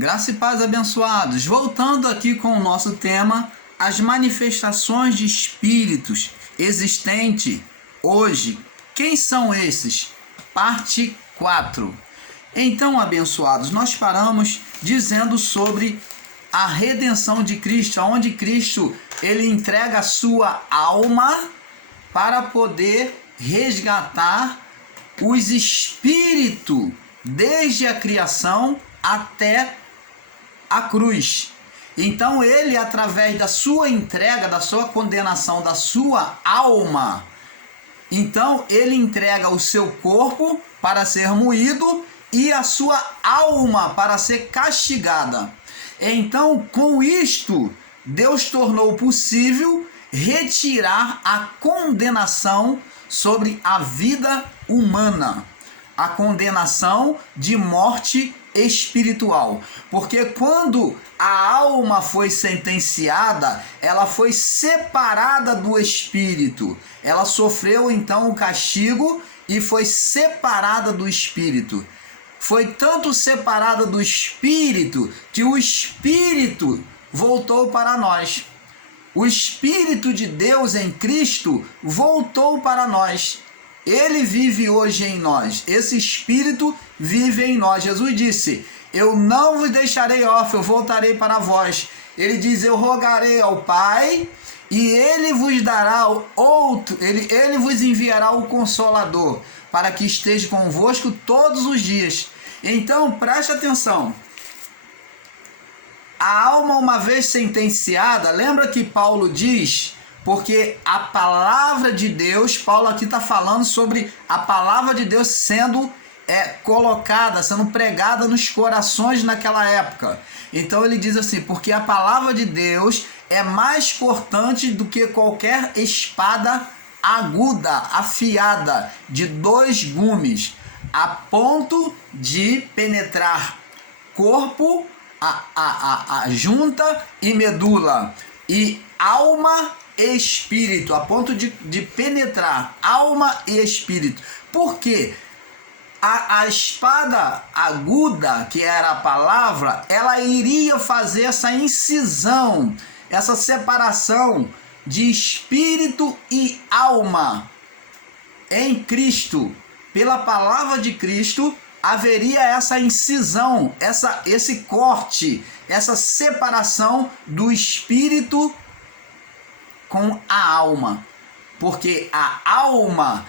Graça e paz, abençoados. Voltando aqui com o nosso tema, as manifestações de espíritos existentes hoje. Quem são esses? Parte 4. Então, abençoados, nós paramos dizendo sobre a redenção de Cristo, onde Cristo ele entrega a sua alma para poder resgatar os espíritos desde a criação até a cruz. Então ele, através da sua entrega, da sua condenação, da sua alma, então ele entrega o seu corpo para ser moído e a sua alma para ser castigada. Então, com isto, Deus tornou possível retirar a condenação sobre a vida humana, a condenação de morte espiritual. Porque quando a alma foi sentenciada, ela foi separada do espírito. Ela sofreu então o castigo e foi separada do espírito. Foi tanto separada do espírito que o espírito voltou para nós. O Espírito de Deus em Cristo voltou para nós. Ele vive hoje em nós. Esse Espírito vive em nós. Jesus disse: eu não vos deixarei órfãos, eu voltarei para vós. Ele diz: eu rogarei ao Pai e Ele vos dará outro, Ele vos enviará o Consolador, para que esteja convosco todos os dias. Então, preste atenção. A alma, uma vez sentenciada, lembra que Paulo diz, porque a palavra de Deus, Paulo aqui está falando sobre a palavra de Deus sendo colocada, sendo pregada nos corações naquela época. Então ele diz assim, porque a palavra de Deus é mais cortante do que qualquer espada aguda, afiada, de 2 gumes, a ponto de penetrar corpo, a junta e medula, e alma e espírito, a ponto de penetrar alma e espírito. Por quê? A espada aguda, que era a palavra, ela iria fazer essa incisão, essa separação de espírito e alma em Cristo. Pela palavra de Cristo haveria essa incisão, esse corte, essa separação do espírito com a alma. Porque a alma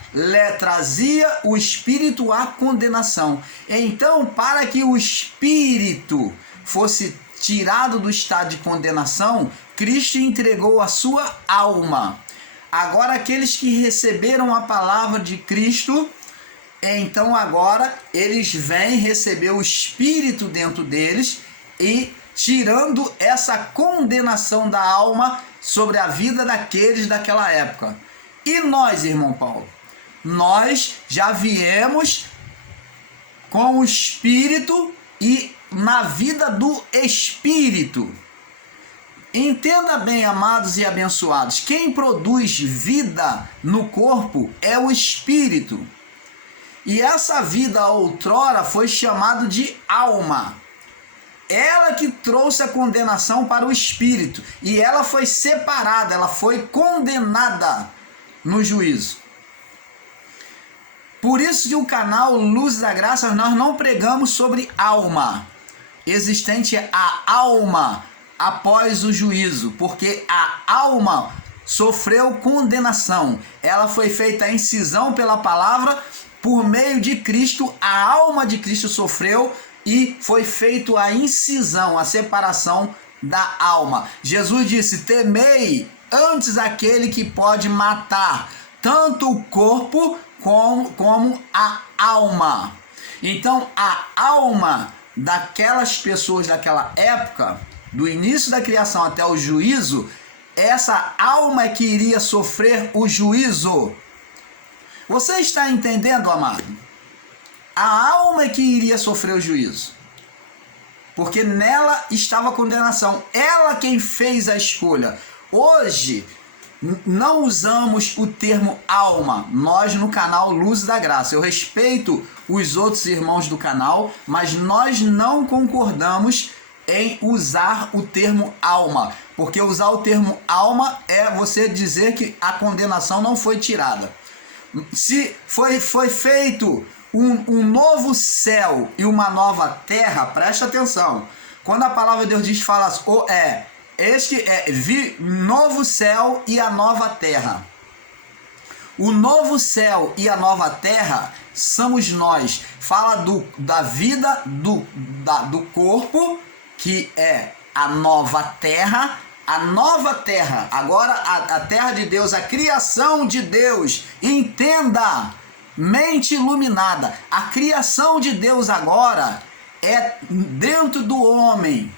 trazia o espírito à condenação. Então, para que o espírito fosse tirado do estado de condenação, Cristo entregou a sua alma. Agora, aqueles que receberam a palavra de Cristo, então agora eles vêm receber o espírito dentro deles e tirando essa condenação da alma sobre a vida daqueles daquela época. E nós, irmão Paulo, nós já viemos com o Espírito e na vida do Espírito. Entenda bem, amados e abençoados, quem produz vida no corpo é o Espírito. E essa vida outrora foi chamada de alma. Ela que trouxe a condenação para o Espírito. E ela foi separada, ela foi condenada no juízo. Por isso que o canal Luz da Graça, nós não pregamos sobre alma. Existente a alma após o juízo, porque a alma sofreu condenação. Ela foi feita a incisão pela palavra, por meio de Cristo, a alma de Cristo sofreu e foi feita a incisão, a separação da alma. Jesus disse: temei antes aquele que pode matar tanto o corpo como a alma. Então a alma daquelas pessoas daquela época, do início da criação até o juízo, essa alma é que iria sofrer o juízo. Você está entendendo, amado? A alma é que iria sofrer o juízo. Porque nela estava a condenação. Ela quem fez a escolha. Hoje, não usamos o termo alma, nós no canal Luz da Graça. Eu respeito os outros irmãos do canal, mas nós não concordamos em usar o termo alma, porque usar o termo alma é você dizer que a condenação não foi tirada. Se foi feito um novo céu e uma nova terra, preste atenção. Quando a palavra de Deus diz, fala, novo céu e a nova terra. O novo céu e a nova terra somos nós. Fala da vida do corpo, que é a nova terra. A nova terra, agora a terra de Deus, a criação de Deus. Entenda, mente iluminada, a criação de Deus agora é dentro do homem,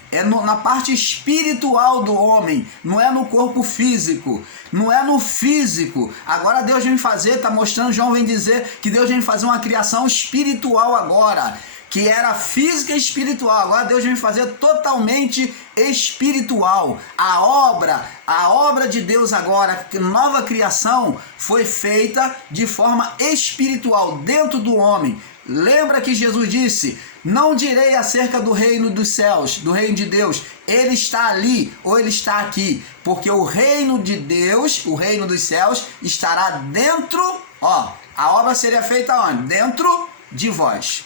na parte espiritual do homem, não é no corpo físico, não é no físico. Agora Deus vem fazer, está mostrando, João vem dizer que Deus vem fazer uma criação espiritual agora, que era física e espiritual. Agora Deus vem fazer totalmente espiritual. A obra de Deus agora, nova criação, foi feita de forma espiritual, dentro do homem. Lembra que Jesus disse, não direi acerca do reino dos céus, do reino de Deus, ele está ali ou ele está aqui, porque o reino de Deus, o reino dos céus, estará dentro, a obra seria feita onde? Dentro de vós.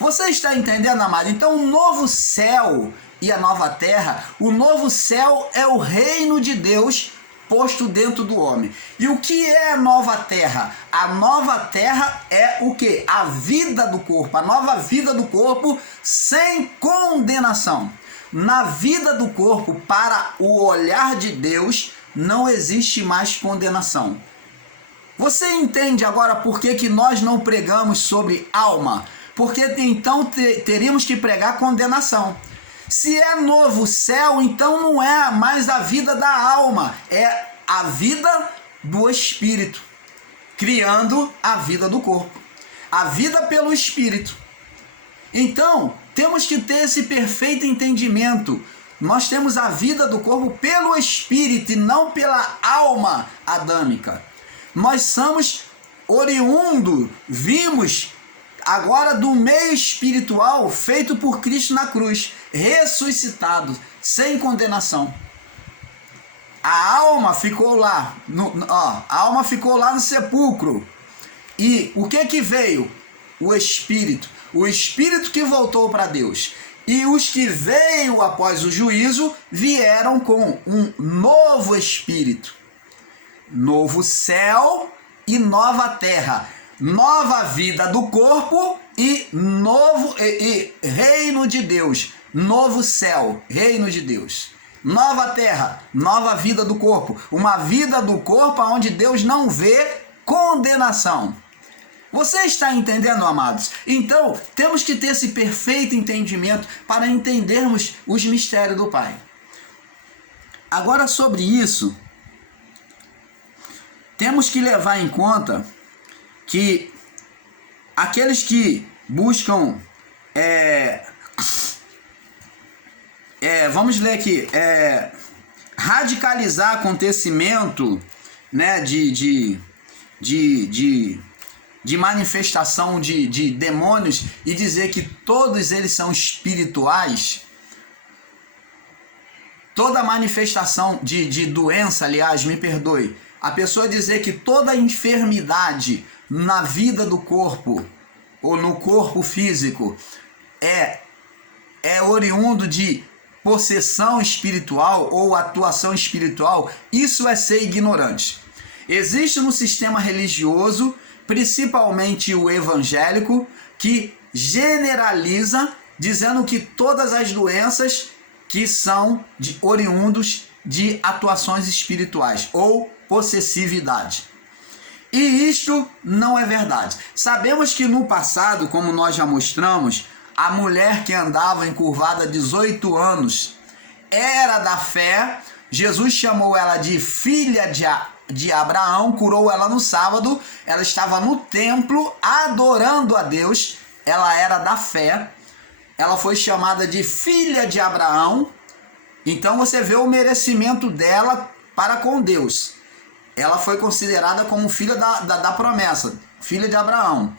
Você está entendendo, amado? Então o novo céu e a nova terra, o novo céu é o reino de Deus posto dentro do homem. E o que é a nova terra? A nova terra é o que? A vida do corpo, a nova vida do corpo sem condenação. Na vida do corpo, para o olhar de Deus, não existe mais condenação. Você entende agora por que nós não pregamos sobre alma? Porque então teríamos que pregar condenação. Se é novo céu, então não é mais a vida da alma, é a vida do espírito, criando a vida do corpo, a vida pelo espírito. Então, temos que ter esse perfeito entendimento. Nós temos a vida do corpo pelo espírito e não pela alma adâmica. Nós somos vimos agora do meio espiritual feito por Cristo na cruz, ressuscitado, sem condenação. A alma ficou lá, a alma ficou lá no sepulcro. E o que veio? O Espírito que voltou para Deus. E os que veio após o juízo vieram com um novo espírito, novo céu e nova terra. Nova vida do corpo e reino de Deus, novo céu, reino de Deus, nova terra, nova vida do corpo, uma vida do corpo onde Deus não vê condenação. Você está entendendo, amados? Então, temos que ter esse perfeito entendimento para entendermos os mistérios do Pai. Agora, sobre isso, temos que levar em conta que aqueles que buscam, vamos ler aqui, radicalizar acontecimento, né, de manifestação de demônios e dizer que todos eles são espirituais, toda manifestação de doença, aliás, me perdoe, a pessoa dizer que toda enfermidade na vida do corpo ou no corpo físico é oriundo de possessão espiritual ou atuação espiritual, isso é ser ignorante. Existe no sistema religioso, principalmente o evangélico, que generaliza dizendo que todas as doenças que são oriundos de atuações espirituais ou possessividade. E isto não é verdade. Sabemos que no passado, como nós já mostramos, a mulher que andava encurvada 18 anos era da fé. Jesus chamou ela de filha de Abraão, curou ela no sábado. Ela estava no templo adorando a Deus. Ela era da fé. Ela foi chamada de filha de Abraão. Então você vê o merecimento dela para com Deus. Ela foi considerada como filha da promessa, filha de Abraão.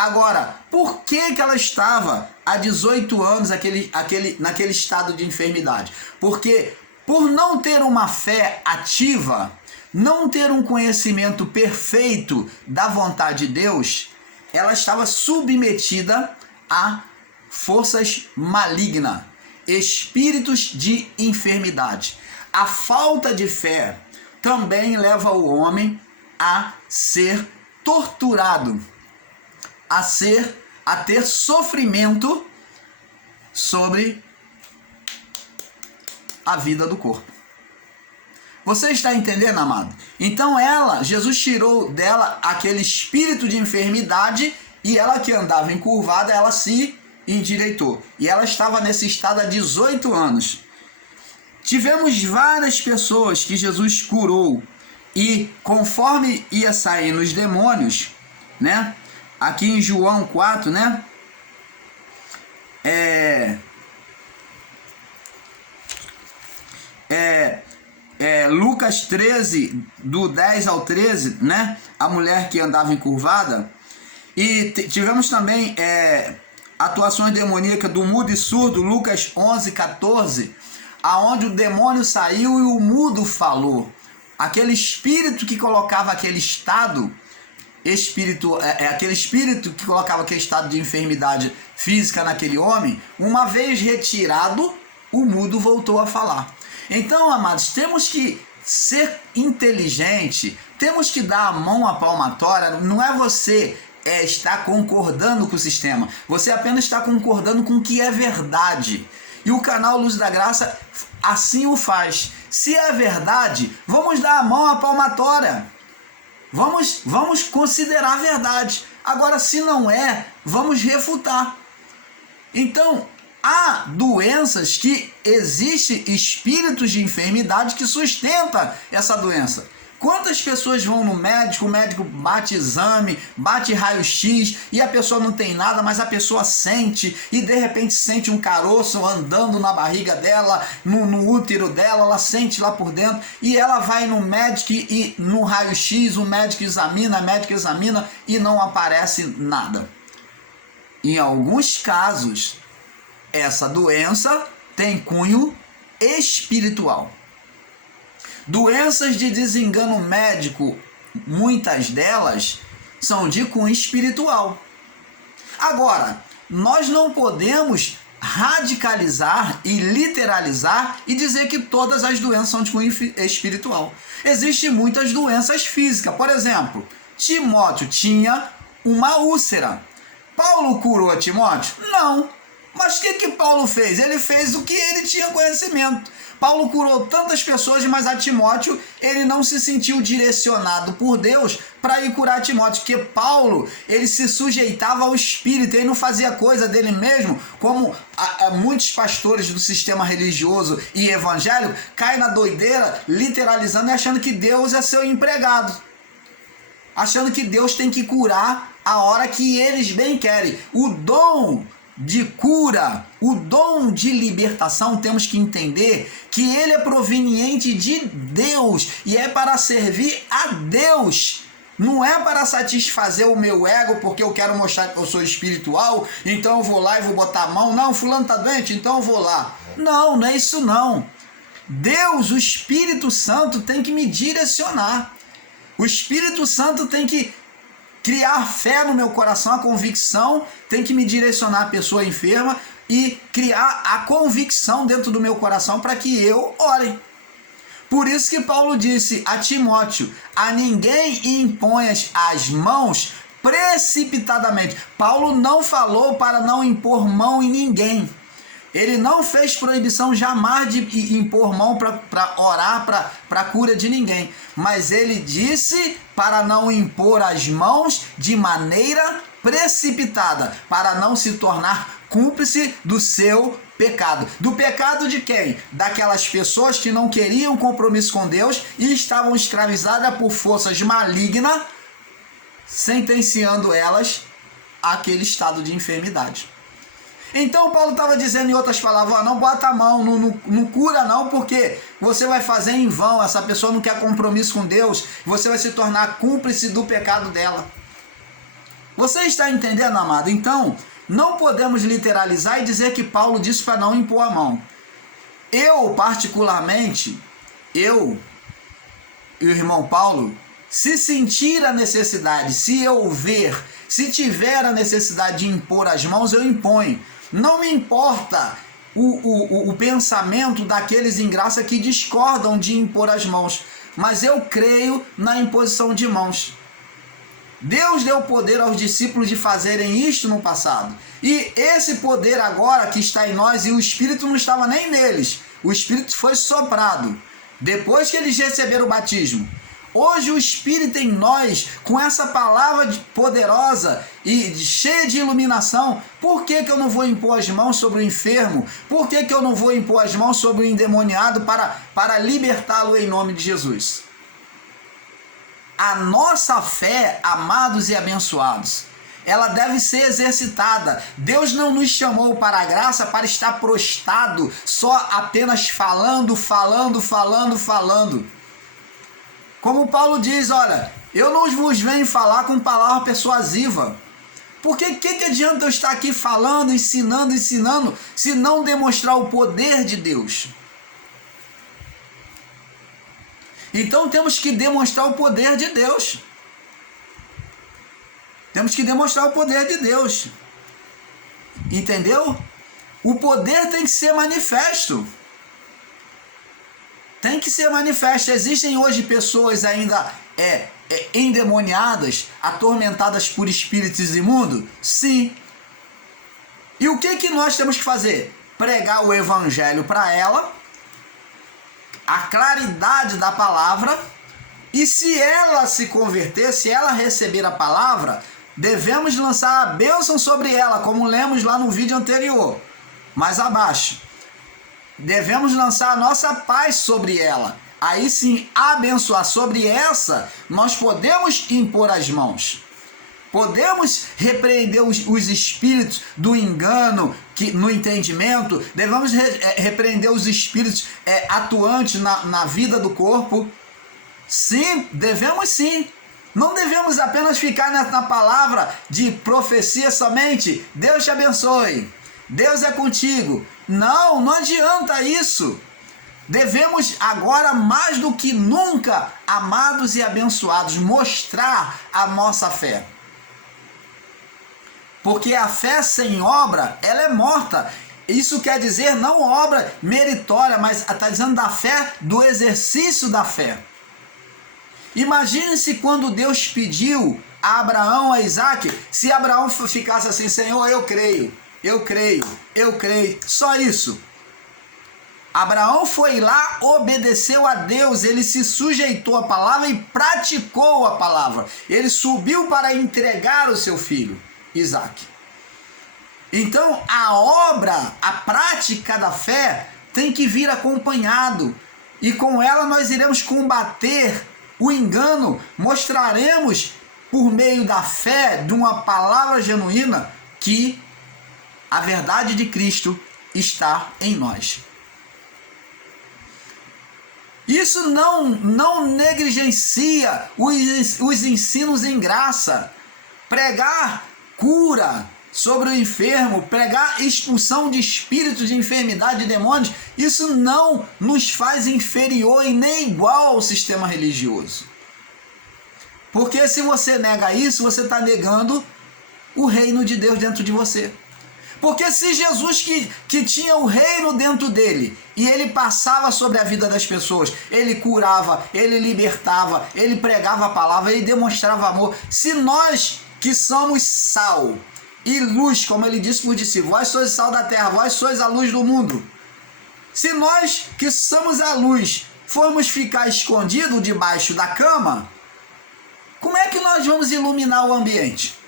Agora, por que ela estava há 18 anos naquele estado de enfermidade? Porque por não ter uma fé ativa, não ter um conhecimento perfeito da vontade de Deus, ela estava submetida a forças malignas, espíritos de enfermidade. A falta de fé também leva o homem a ser torturado, a ter sofrimento sobre a vida do corpo. Você está entendendo, amado? Então Jesus tirou dela aquele espírito de enfermidade e ela que andava encurvada, ela se endireitou. E ela estava nesse estado há 18 anos. Tivemos várias pessoas que Jesus curou e conforme ia saindo os demônios, né? Aqui em João 4, né? Lucas 13, do 10 ao 13, né? A mulher que andava encurvada. E tivemos também atuações demoníacas do mudo e surdo, Lucas 11, 14, aonde o demônio saiu e o mudo falou. Aquele espírito que colocava aquele estado, aquele espírito que colocava aquele estado de enfermidade física naquele homem, uma vez retirado, o mudo voltou a falar. Então, amados, temos que ser inteligente, temos que dar a mão à palmatória. Não é você estar concordando com o sistema, você apenas está concordando com o que é verdade. E o canal Luz da Graça assim o faz. Se é verdade, vamos dar a mão à palmatória. Vamos considerar a verdade. Agora, se não é, vamos refutar. Então, há doenças que existem espíritos de enfermidade que sustentam essa doença. Quantas pessoas vão no médico, o médico bate exame, bate raio-x e a pessoa não tem nada, mas a pessoa sente e de repente sente um caroço andando na barriga dela, no útero dela, ela sente lá por dentro e ela vai no médico e no raio-x o médico examina e não aparece nada. Em alguns casos, essa doença tem cunho espiritual. Doenças de desengano médico, muitas delas são de cunho espiritual. Agora, nós não podemos radicalizar e literalizar e dizer que todas as doenças são de cunho espiritual. Existem muitas doenças físicas. Por exemplo, Timóteo tinha uma úlcera. Paulo curou a Timóteo? Não. Mas o que Paulo fez? Ele fez o que ele tinha conhecimento. Paulo curou tantas pessoas, mas a Timóteo, ele não se sentiu direcionado por Deus para ir curar Timóteo, porque Paulo, ele se sujeitava ao Espírito, ele não fazia coisa dele mesmo, como muitos pastores do sistema religioso e evangélico caem na doideira, literalizando e achando que Deus é seu empregado, achando que Deus tem que curar a hora que eles bem querem. O dom de cura, o dom de libertação, temos que entender que ele é proveniente de Deus e é para servir a Deus. Não é para satisfazer o meu ego, porque eu quero mostrar que eu sou espiritual, então eu vou lá e vou botar a mão. Não, fulano está doente, então eu vou lá. Não, não é isso não. Deus, o Espírito Santo, tem que me direcionar. O Espírito Santo tem que criar fé no meu coração, a convicção, tem que me direcionar a pessoa enferma e criar a convicção dentro do meu coração para que eu ore. Por isso que Paulo disse a Timóteo, a ninguém imponhas as mãos precipitadamente. Paulo não falou para não impor mão em ninguém. Ele não fez proibição jamais de impor mão para orar para a cura de ninguém. Mas ele disse para não impor as mãos de maneira precipitada, para não se tornar cúmplice do seu pecado. Do pecado de quem? Daquelas pessoas que não queriam compromisso com Deus e estavam escravizadas por forças malignas, sentenciando elas àquele estado de enfermidade. Então Paulo estava dizendo em outras palavras, não bota a mão, não cura não, porque você vai fazer em vão, essa pessoa não quer compromisso com Deus, você vai se tornar cúmplice do pecado dela. Você está entendendo, amado? Então, não podemos literalizar e dizer que Paulo disse para não impor a mão. Eu, particularmente, eu e o irmão Paulo, se sentir a necessidade, se eu ver, se tiver a necessidade de impor as mãos, eu imponho. Não me importa o pensamento daqueles em graça que discordam de impor as mãos, mas eu creio na imposição de mãos. Deus deu poder aos discípulos de fazerem isto no passado. E esse poder agora que está em nós, e o Espírito não estava nem neles, o Espírito foi soprado depois que eles receberam o batismo. Hoje o Espírito em nós, com essa palavra poderosa e cheia de iluminação, por que eu não vou impor as mãos sobre o enfermo? Por que eu não vou impor as mãos sobre o endemoniado para libertá-lo em nome de Jesus? A nossa fé, amados e abençoados, ela deve ser exercitada. Deus não nos chamou para a graça para estar prostrado, só apenas falando. Como Paulo diz, olha, eu não vos venho falar com palavra persuasiva. Porque que adianta eu estar aqui falando, ensinando, se não demonstrar o poder de Deus? Então temos que demonstrar o poder de Deus. Temos que demonstrar o poder de Deus. Entendeu? O poder tem que ser manifesto. Tem que ser manifesto. Existem hoje pessoas ainda endemoniadas, atormentadas por espíritos imundos? Sim. E o que nós temos que fazer? Pregar o evangelho para ela, a claridade da palavra, e se ela se converter, se ela receber a palavra, devemos lançar a bênção sobre ela, como lemos lá no vídeo anterior, mais abaixo. Devemos lançar a nossa paz sobre ela. Aí sim, abençoar. Sobre essa, nós podemos impor as mãos. Podemos repreender os espíritos do engano, no entendimento. Devemos repreender os espíritos atuantes na vida do corpo. Sim, devemos sim. Não devemos apenas ficar na palavra de profecia somente. Deus te abençoe. Deus é contigo. Não adianta isso. Devemos agora, mais do que nunca, amados e abençoados, mostrar a nossa fé. Porque a fé sem obra, ela é morta. Isso quer dizer não obra meritória, mas está dizendo da fé, do exercício da fé. Imagine-se quando Deus pediu a Abraão, a Isaac, se Abraão ficasse assim, Senhor, eu creio, só isso. Abraão foi lá, obedeceu a Deus, ele se sujeitou à palavra e praticou a palavra. Ele subiu para entregar o seu filho, Isaac. Então a obra, a prática da fé tem que vir acompanhado. E com ela nós iremos combater o engano, mostraremos por meio da fé, de uma palavra genuína, que a verdade de Cristo está em nós. Isso não negligencia os ensinos em graça. Pregar cura sobre o enfermo, pregar expulsão de espíritos de enfermidade, de demônios, isso não nos faz inferior e nem igual ao sistema religioso. Porque se você nega isso, você está negando o reino de Deus dentro de você. Porque se Jesus que tinha o reino dentro dele, e ele passava sobre a vida das pessoas, ele curava, ele libertava, ele pregava a palavra, ele demonstrava amor. Se nós que somos sal e luz, como ele disse para os discípulos, vós sois o sal da terra, vós sois a luz do mundo. Se nós que somos a luz formos ficar escondidos debaixo da cama, como é que nós vamos iluminar o ambiente?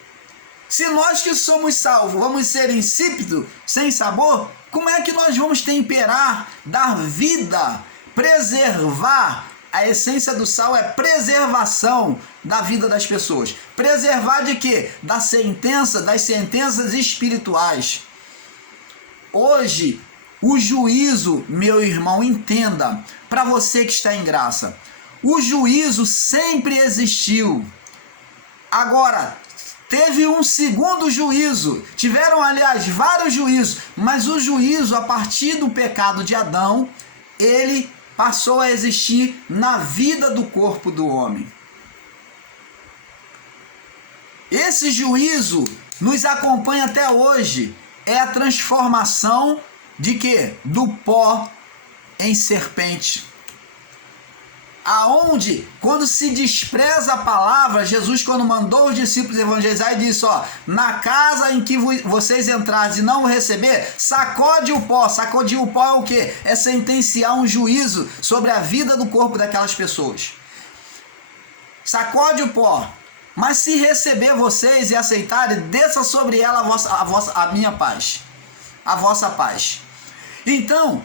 Se nós que somos salvos vamos ser insípidos, sem sabor, como é que nós vamos temperar, dar vida, preservar? A essência do sal é preservação da vida das pessoas. Preservar de quê? Das sentenças espirituais. Hoje, o juízo, meu irmão, entenda, para você que está em graça, o juízo sempre existiu. Agora, teve um segundo juízo. Tiveram, aliás, vários juízos, mas o juízo a partir do pecado de Adão, ele passou a existir na vida do corpo do homem. Esse juízo nos acompanha até hoje. É a transformação de quê? Do pó em serpente. Aonde, quando se despreza a palavra, Jesus, quando mandou os discípulos evangelizar, ele disse, ó, na casa em que vocês entrarem e não o receber, sacode o pó. Sacudir o pó é o quê? É sentenciar um juízo sobre a vida do corpo daquelas pessoas. Sacode o pó. Mas se receber vocês e aceitarem, desça sobre ela a minha paz, a vossa paz. Então,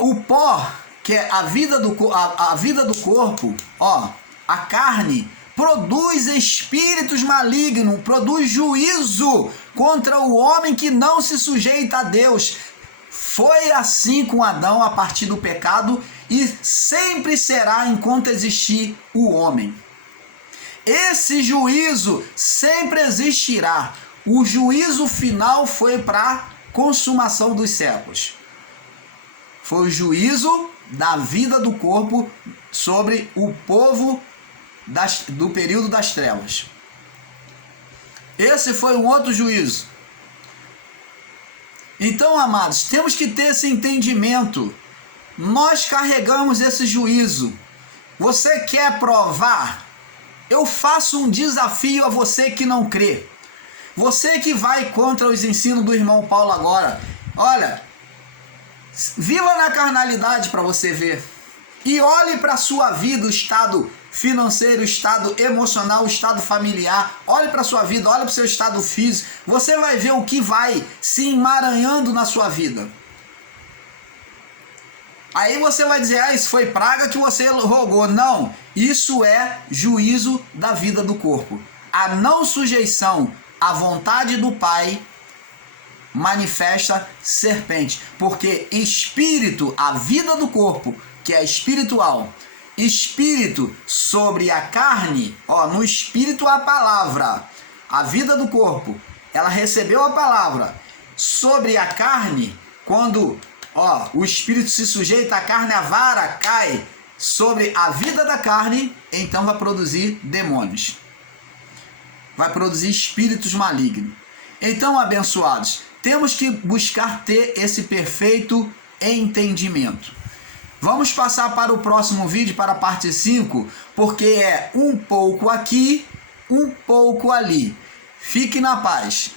o pó, que é a vida do corpo, ó, a carne, produz espíritos malignos, produz juízo contra o homem que não se sujeita a Deus. Foi assim com Adão a partir do pecado e sempre será enquanto existir o homem. Esse juízo sempre existirá. O juízo final foi para a consumação dos séculos. Foi o juízo da vida do corpo sobre o povo do período das trevas. Esse foi um outro juízo. Então, amados, temos que ter esse entendimento. Nós carregamos esse juízo. Você quer provar? Eu faço um desafio a você que não crê. Você que vai contra os ensinos do irmão Paulo agora. Olha, viva na carnalidade para você ver. E olhe para a sua vida, o estado financeiro, o estado emocional, o estado familiar. Olhe para a sua vida, olhe para o seu estado físico. Você vai ver o que vai se emaranhando na sua vida. Aí você vai dizer, isso foi praga que você rogou. Não, isso é juízo da vida do corpo. A não sujeição à vontade do Pai manifesta serpente. Porque espírito, a vida do corpo, que é espiritual, espírito sobre a carne, ó, no espírito a palavra, a vida do corpo, ela recebeu a palavra. Sobre a carne, quando... ó, o espírito se sujeita à carne, a vara cai sobre a vida da carne, então vai produzir demônios. Vai produzir espíritos malignos. Então, abençoados, temos que buscar ter esse perfeito entendimento. Vamos passar para o próximo vídeo, para a parte 5, porque é um pouco aqui, um pouco ali. Fique na paz.